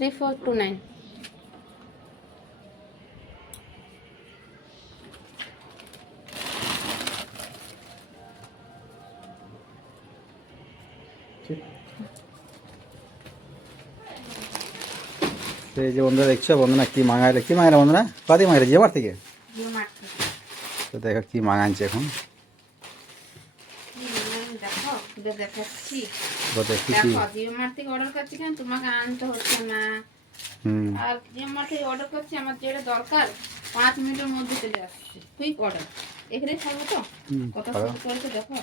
3429। তো এই যে বন্ধুরা দেখছো, বন্ধুরা কি মাঙাইলে, কি মাঙাইলে বন্ধুরা, কদিন মাঙাইলে জিওমার্ট থেকে। জিওমার্ট থেকে। তো দেখো কি মাঙাইছে এখন, দেখো দেখাচ্ছি। তো দেখি কি। দেখো জিওমার্ট থেকে অর্ডার করছি কেন, তোমাকে আনতে হচ্ছে না। হুম আর জিওমার্ট থেকে অর্ডার করছি, আমার যেটা দরকার 5 মিনিটের মধ্যে চলে আসছে, কুইক অর্ডার। এখানে থাকবো তো কত ভালো। সুন্দর করেছে দেখো।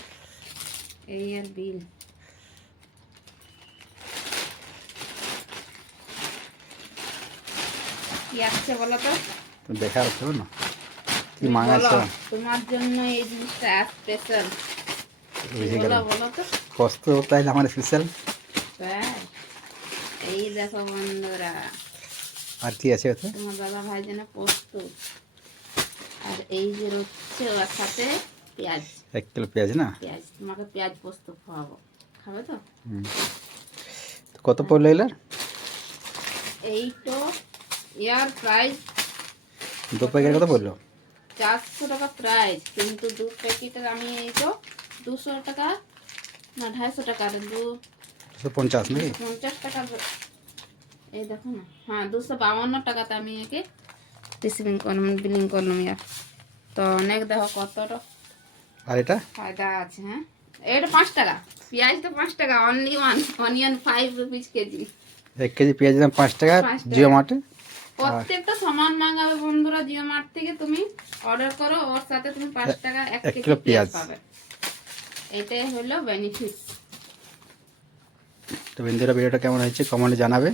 এই আর বিল, কি আসছে বলো তো? তো দেখার আছে না কি তুমি মাঙাইছো। বলো, তোমার জন্য এই জিনিসটা স্পেশাল। বুঝে বলো গেলাম, বলো তো। কষ্ট তাইলে আমার স্পেশাল। তাই? এই দেখো বন্ধুরা, আর কি আছে ওতে? তোমার দাদা ভাই যেন পোস্ত, আর এই যে হচ্ছে ওর সাথে পেঁয়াজ। 1 কিলো পেঁয়াজ না। পেঁয়াজ, তোমাকে পেঁয়াজ পোস্ত খাওয়াবো, খাবে তো? হুম। তো কত পড়লো এগুলার? এই তো এয়ার প্রাইস 2 প্যাকেট কত পড়লো? 400 টাকা প্রাইস, কিন্তু 2 প্যাকেটের আমি এই তো 200 টাকা না 250 টাকা, 250 নাকি? 250 টাকা। এই দেখো না, হ্যাঁ 252 টাকাতে আমি একে রিসিভিং করলাম, বিলিং করলাম ইয়ার। তো অনেক দেখো কতটা আর এটা ফায়দা আছে। হ্যাঁ এটা 5 টাকা, পেঁয়াজ তো 5 টাকা, only one onion 5 rupees KG. 1 KG পেঁয়াজের দাম 5 টাকা 5 টাকা। জিও মার্টে। প্রত্যেকটা সামান মাঙ্গাবে বন্ধুরা জিও মার্ট থেকে, তুমি অর্ডার করো, ওর সাথে তুমি 5 টাকা 1 1 কেজি কিলো পেঁয়াজ পেঁয়াজ। পাবে। এটাই হলো বেনিফিট। তো বন্ধুরা ভিডিওটা কেমন হয়েছে কমেন্টে জানাবে।